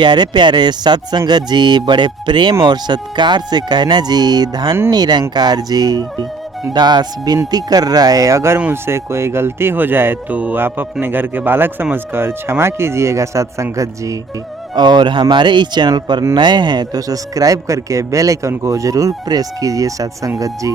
प्यारे प्यारे सत्संगत जी, बड़े प्रेम और सत्कार से कहना जी, धन निरंकार जी। दास विनती कर रहा है, अगर मुझसे कोई गलती हो जाए तो आप अपने घर के बालक समझकर क्षमा कीजिएगा सत्संगत जी। और हमारे इस चैनल पर नए हैं तो सब्सक्राइब करके बेल आइकन को जरूर प्रेस कीजिए सत्संगत जी।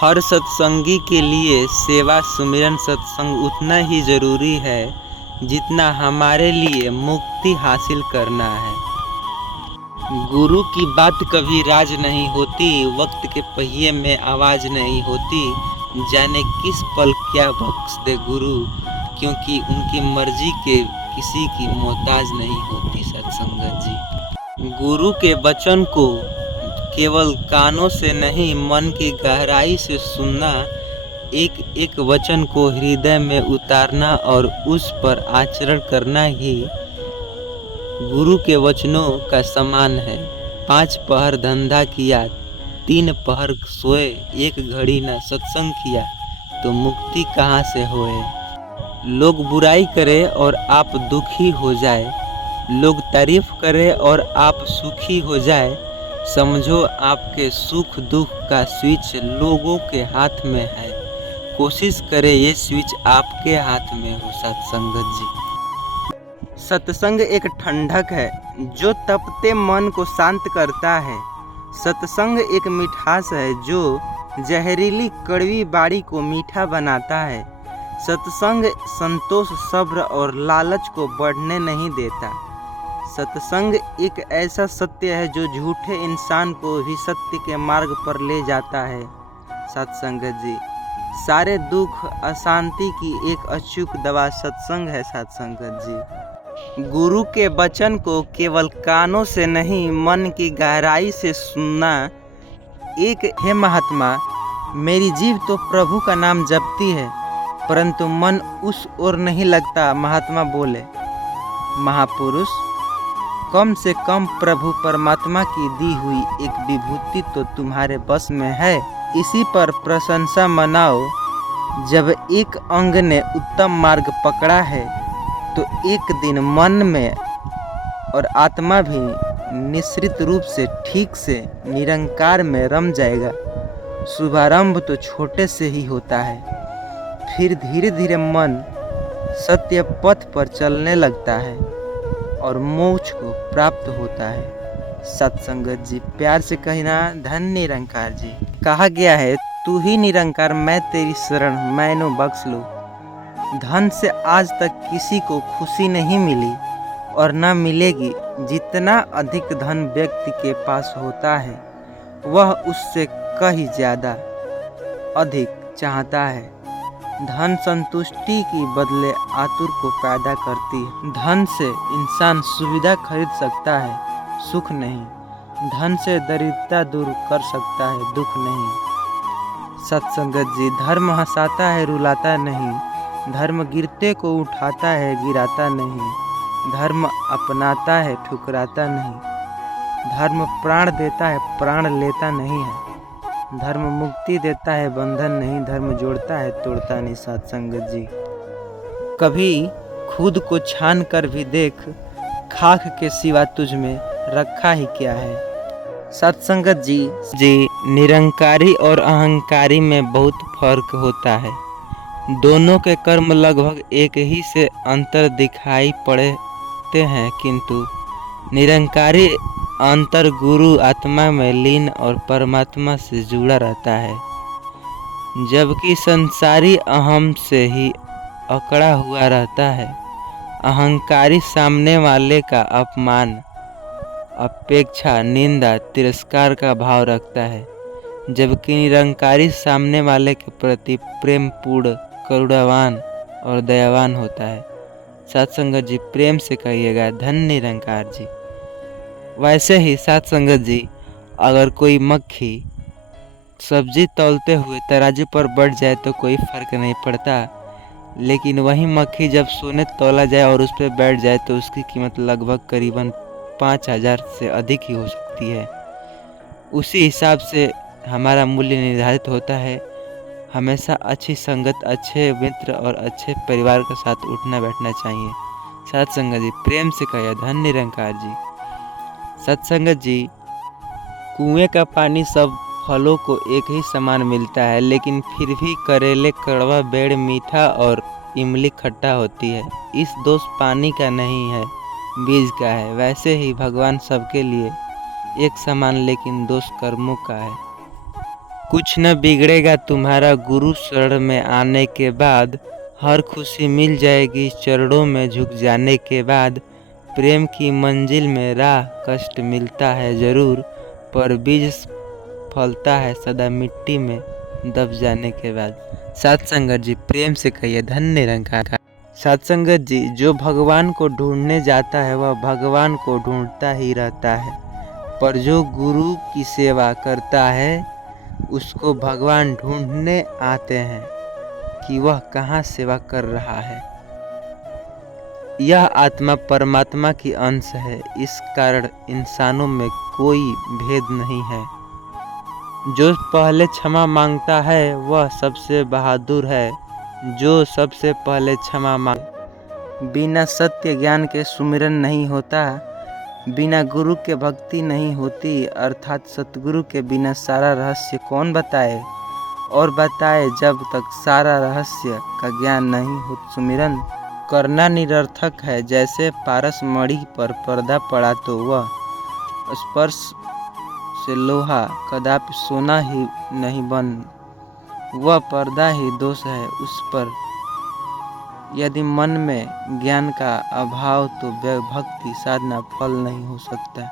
हर सत्संगी के लिए सेवा सुमिरन सत्संग उतना ही जरूरी है जितना हमारे लिए मुक्ति हासिल करना है। गुरु की बात कभी राज नहीं होती, वक्त के पहिए में आवाज नहीं होती। जाने किस पल क्या बख्श दे गुरु, क्योंकि उनकी मर्जी के किसी की मोहताज नहीं होती सत्संगत जी। गुरु के वचन को केवल कानों से नहीं, मन की गहराई से सुनना, एक एक वचन को हृदय में उतारना और उस पर आचरण करना ही गुरु के वचनों का समान है। 5 पहर धंधा किया, 3 पहर सोए, 1 घड़ी न सत्संग किया तो मुक्ति कहाँ से होए। लोग बुराई करे और आप दुखी हो जाए, लोग तारीफ करे और आप सुखी हो जाए, समझो आपके सुख दुख का स्विच लोगों के हाथ में है। कोशिश करें ये स्विच आपके हाथ में हो सत्संगत जी। सत्संग एक ठंडक है जो तपते मन को शांत करता है। सत्संग एक मिठास है जो जहरीली कड़वी बाड़ी को मीठा बनाता है। सत्संग संतोष, सब्र और लालच को बढ़ने नहीं देता। सत्संग एक ऐसा सत्य है जो झूठे इंसान को भी सत्य के मार्ग पर ले जाता है सत्संगत जी। सारे दुख अशांति की एक अचूक दवा सत्संग है सत्संगत जी। गुरु के वचन को केवल कानों से नहीं, मन की गहराई से सुनना। एक हे महात्मा, मेरी जीभ तो प्रभु का नाम जपती है परंतु मन उस ओर नहीं लगता। महात्मा बोले, महापुरुष, कम से कम प्रभु परमात्मा की दी हुई एक विभूति तो तुम्हारे बस में है, इसी पर प्रशंसा मनाओ। जब एक अंग ने उत्तम मार्ग पकड़ा है तो एक दिन मन में और आत्मा भी निश्चित रूप से ठीक से निरंकार में रम जाएगा। शुभारंभ तो छोटे से ही होता है, फिर धीरे धीरे मन सत्य पथ पर चलने लगता है और मोक्ष को प्राप्त होता है सत्संगत जी। प्यार से कहना, धन निरंकार जी। कहा गया है, तू ही निरंकार, मैं तेरी शरण, मैनो बख्श लो। धन से आज तक किसी को खुशी नहीं मिली और न मिलेगी। जितना अधिक धन व्यक्ति के पास होता है वह उससे कहीं ज़्यादा अधिक चाहता है। धन संतुष्टि की बदले आतुर को पैदा करती है। धन से इंसान सुविधा खरीद सकता है, सुख नहीं। धन से दरिद्रता दूर कर सकता है, दुख नहीं। सत्संगत जी, धर्म हंसाता है, रुलाता नहीं। धर्म गिरते को उठाता है, गिराता नहीं। धर्म अपनाता है, ठुकराता नहीं। धर्म प्राण देता है, प्राण लेता नहीं है। धर्म मुक्ति देता है, बंधन नहीं। धर्म जोड़ता है, तोड़ता नहीं सत्संगत जी। कभी खुद को छान कर भी देख, खाक के सिवा तुझ में रखा ही क्या है। सत्संगत जी, निरंकारी और अहंकारी में बहुत फर्क होता है। दोनों के कर्म लगभग एक ही से अंतर दिखाई पड़ते हैं, किंतु निरंकारी अंतर गुरु आत्मा में लीन और परमात्मा से जुड़ा रहता है, जबकि संसारी अहम से ही अकड़ा हुआ रहता है। अहंकारी सामने वाले का अपमान, अपेक्षा, निंदा, तिरस्कार का भाव रखता है, जबकि निरंकारी सामने वाले के प्रति प्रेम पूर्ण, करुणावान और दयावान होता है। सत्संगत जी, प्रेम से कहिएगा, धन निरंकार जी। वैसे ही सत्संगत जी, अगर कोई मक्खी सब्जी तौलते हुए तराजू पर बढ़ जाए तो कोई फर्क नहीं पड़ता, लेकिन वही मक्खी जब सोने तौला जाए और उस पर बैठ जाए तो उसकी कीमत लगभग करीबन 5000 से अधिक ही हो सकती है। उसी हिसाब से हमारा मूल्य निर्धारित होता है। हमेशा अच्छी संगत, अच्छे मित्र और अच्छे परिवार के साथ उठना बैठना चाहिए सत्संगत जी प्रेम से कहिए धन निरंकार जी। सत्संगत जी, कुएं का पानी सब फलों को एक ही समान मिलता है, लेकिन फिर भी करेले कड़वा, बेर मीठा और इमली खट्टा होती है। इस दोष पानी का नहीं है, बीज का है। वैसे ही भगवान सबके लिए एक समान, लेकिन दोष कर्मों का है। कुछ न बिगड़ेगा तुम्हारा गुरु शरण में आने के बाद, हर खुशी मिल जाएगी चरणों में झुक जाने के बाद। प्रेम की मंजिल में राह कष्ट मिलता है जरूर, पर बीज फलता है सदा मिट्टी में दब जाने के बाद। सत्संगत जी प्रेम से कहिए धन निरंकार। सत्संगत जी, जो भगवान को ढूंढने जाता है वह भगवान को ढूंढता ही रहता है, पर जो गुरु की सेवा करता है उसको भगवान ढूंढने आते हैं कि वह कहाँ सेवा कर रहा है। यह आत्मा परमात्मा की अंश है, इस कारण इंसानों में कोई भेद नहीं है। जो पहले क्षमा मांगता है वह सबसे बहादुर है, जो सबसे पहले क्षमा मांग। बिना सत्य ज्ञान के सुमिरन नहीं होता, बिना गुरु के भक्ति नहीं होती, अर्थात सतगुरु के बिना सारा रहस्य कौन बताए और बताए जब तक सारा रहस्य का ज्ञान नहीं हो। सुमिरन करना निरर्थक है, जैसे पारस मणि पर पर्दा पड़ा तो वह स्पर्श से लोहा कदापि सोना ही नहीं बन, वह पर्दा ही दोष है उस पर। यदि मन में ज्ञान का अभाव तो भक्ति साधना फल नहीं हो सकता।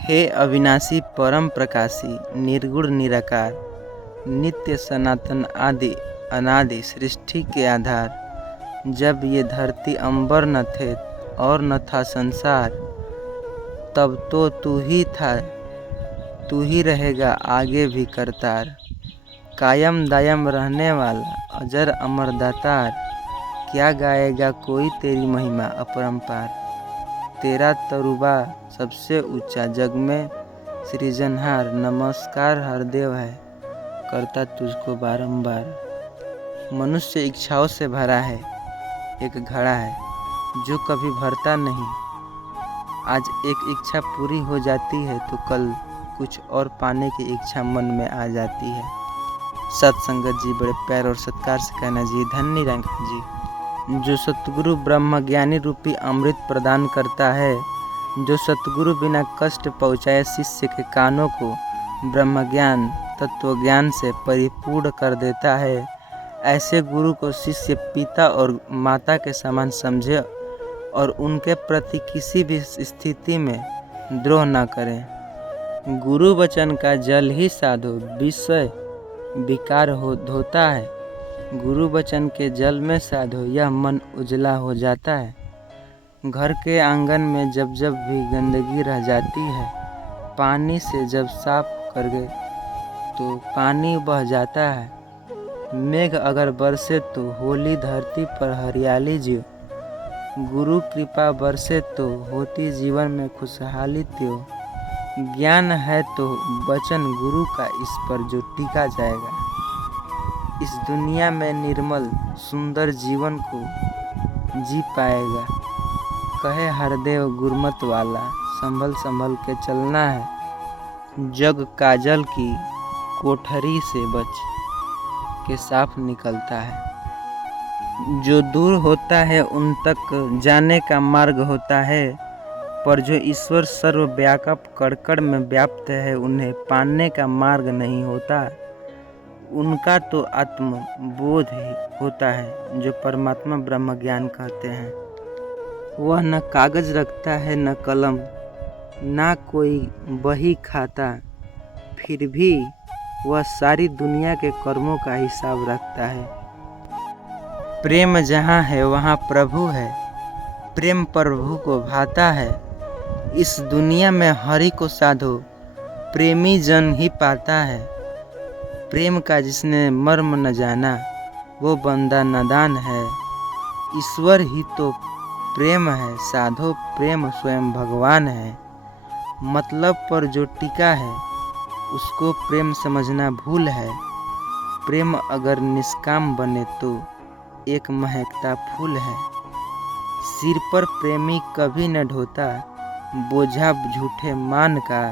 हे अविनाशी परम प्रकाशी निर्गुण निराकार, नित्य सनातन आदि अनादि सृष्टि के आधार, जब ये धरती अंबर न थे और न था संसार, तब तो तू ही था, तू ही रहेगा आगे भी करतार। कायम दायम रहने वाला अजर अमर दातार, क्या गाएगा कोई तेरी महिमा अपरंपार। तेरा तरुबा सबसे ऊंचा जग में सृजनहार, नमस्कार हरदेव है करता तुझको बारंबार। मनुष्य इच्छाओं से भरा है, एक घड़ा है जो कभी भरता नहीं। आज एक इच्छा पूरी हो जाती है तो कल कुछ और पाने की इच्छा मन में आ जाती है। सत्संगत जी बड़े प्यार और सत्कार से कहना जी धन निरंकार जी। जो सतगुरु ब्रह्म ज्ञानी रूपी अमृत प्रदान करता है, जो सतगुरु बिना कष्ट पहुँचाए शिष्य के कानों को ब्रह्म ज्ञान तत्व ज्ञान से परिपूर्ण कर देता है, ऐसे गुरु को शिष्य पिता और माता के समान समझे और उनके प्रति किसी भी स्थिति में द्रोह न करें। गुरु वचन का जल ही साधो विषय विकार होता है, गुरु वचन के जल में साधो यह मन उजला हो जाता है। घर के आंगन में जब जब भी गंदगी रह जाती है, पानी से जब साफ कर गए तो पानी बह जाता है। मेघ अगर बरसे तो होली धरती पर हरियाली जियो, गुरु कृपा बरसे तो होती जीवन में खुशहाली त्यों। ज्ञान है तो वचन गुरु का इस पर जो टिका जाएगा, इस दुनिया में निर्मल सुंदर जीवन को जी पाएगा। कहे हरदेव गुरमत वाला संभल संभल के चलना है, जग काजल की कोठरी से बच के साफ निकलता है। जो दूर होता है उन तक जाने का मार्ग होता है, पर जो ईश्वर सर्वव्यापक कड़कड़ में व्याप्त है उन्हें पाने का मार्ग नहीं होता। उनका तो आत्म बोध ही होता है जो परमात्मा ब्रह्म ज्ञान कहते हैं। वह न कागज रखता है न कलम, ना कोई बही खाता, फिर भी वह सारी दुनिया के कर्मों का हिसाब रखता है। प्रेम जहाँ है वहाँ प्रभु है, प्रेम प्रभु को भाता है। इस दुनिया में हरि को साधो प्रेमी जन ही पाता है। प्रेम का जिसने मर्म न जाना वो बंदा नादान है। ईश्वर ही तो प्रेम है, साधो प्रेम स्वयं भगवान है। मतलब पर जो टिका है उसको प्रेम समझना भूल है। प्रेम अगर निष्काम बने तो एक महकता फूल है। सिर पर प्रेमी कभी न ढोता बोझा झूठे मान का।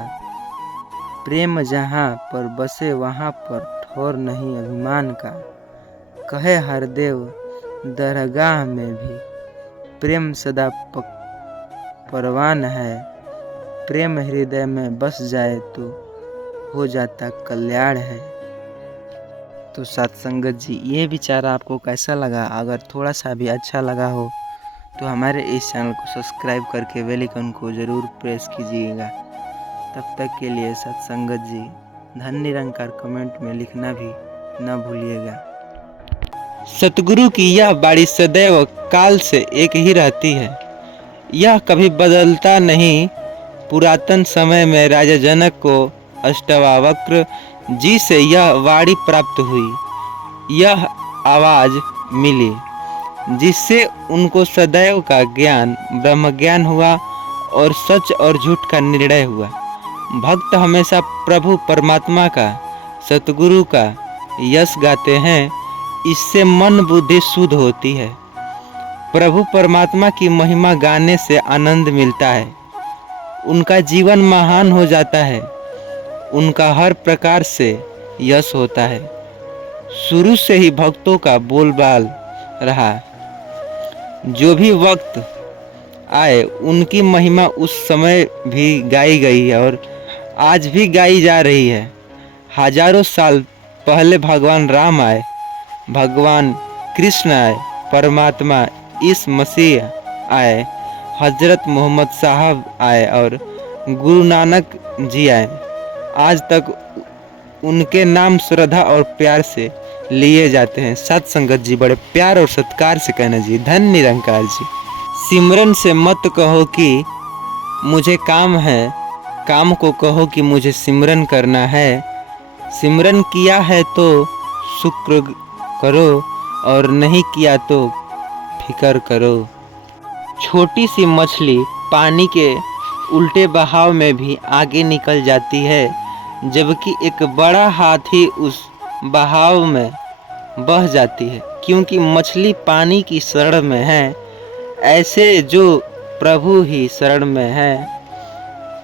प्रेम जहाँ पर बसे वहाँ पर ठौर नहीं अभिमान का। कहे हरदेव दरगाह में भी प्रेम सदा परवान है। प्रेम हृदय में बस जाए तो हो जाता कल्याण है। तो सत्संगत जी, ये विचार आपको कैसा लगा? अगर थोड़ा सा भी अच्छा लगा हो तो हमारे इस चैनल को सब्सक्राइब करके बेल आइकन को ज़रूर प्रेस कीजिएगा। तब तक के लिए सत्संगत जी, धन निरंकार कमेंट में लिखना भी न भूलिएगा। सतगुरु की यह बाणी सदैव काल से एक ही रहती है, यह कभी बदलता नहीं। पुरातन समय में राजा जनक को अष्टावक्र जी से यह वाणी प्राप्त हुई, यह आवाज मिली, जिससे उनको सदैव का ज्ञान ब्रह्म ज्ञान हुआ और सच और झूठ का निर्णय हुआ। भक्त हमेशा प्रभु परमात्मा का, सतगुरु का यश गाते हैं, इससे मन बुद्धि शुद्ध होती है। प्रभु परमात्मा की महिमा गाने से आनंद मिलता है, उनका जीवन महान हो जाता है, उनका हर प्रकार से यश होता है। शुरू से ही भक्तों का बोलबाल रहा, जो भी वक्त आए उनकी महिमा उस समय भी गाई गई है और आज भी गाई जा रही है। हजारों साल पहले भगवान राम आए, भगवान कृष्ण आए, परमात्मा इस मसीह आए, हजरत मोहम्मद साहब आए और गुरु नानक जी आए। आज तक उनके नाम श्रद्धा और प्यार से लिए जाते हैं। सत्संगत जी, बड़े प्यार और सत्कार से कहना जी, धन निरंकार जी। सिमरन से मत कहो कि मुझे काम है, काम को कहो कि मुझे सिमरन करना है। सिमरन किया है तो शुक्र करो और नहीं किया तो फिक्र करो। छोटी सी मछली पानी के उल्टे बहाव में भी आगे निकल जाती है, जबकि एक बड़ा हाथी उस बहाव में बह जाती है, क्योंकि मछली पानी की शरण में है। ऐसे जो प्रभु ही शरण में है,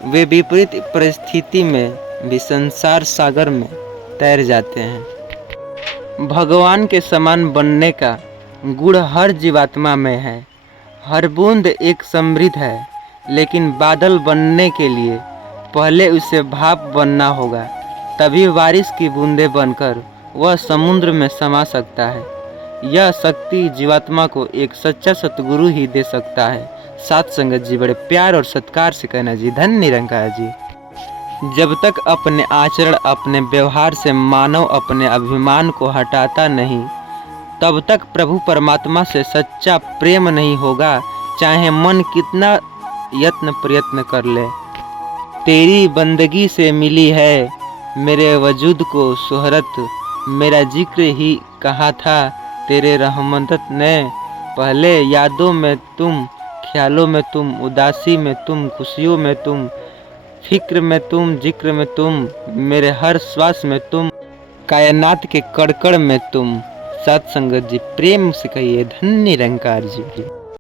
वे विपरीत परिस्थिति में भी संसार सागर में तैर जाते हैं। भगवान के समान बनने का गुण हर जीवात्मा में है। हर बूंद एक समृद्ध है, लेकिन बादल बनने के लिए पहले उसे भाप बनना होगा, तभी बारिश की बूंदें बनकर वह समुद्र में समा सकता है। यह शक्ति जीवात्मा को एक सच्चा सतगुरु ही दे सकता है। साथ संगत जी, बड़े प्यार और सत्कार से कहना जी, धन निरंकार जी। जब तक अपने आचरण, अपने व्यवहार से मानव अपने अभिमान को हटाता नहीं, तब तक प्रभु परमात्मा से सच्चा प्रेम नहीं होगा, चाहे मन कितना यत्न प्रयत्न कर ले। तेरी बंदगी से मिली है मेरे वजूद को शोहरत, मेरा जिक्र ही कहा था तेरे रहमत ने। पहले यादों में तुम, ख्यालों में तुम, उदासी में तुम, खुशियों में तुम, फिक्र में तुम, जिक्र में तुम, मेरे हर श्वास में तुम, कायनात के कड़कड़ में तुम। सत्संगत जी, प्रेम से कहिए धन निरंकार जी।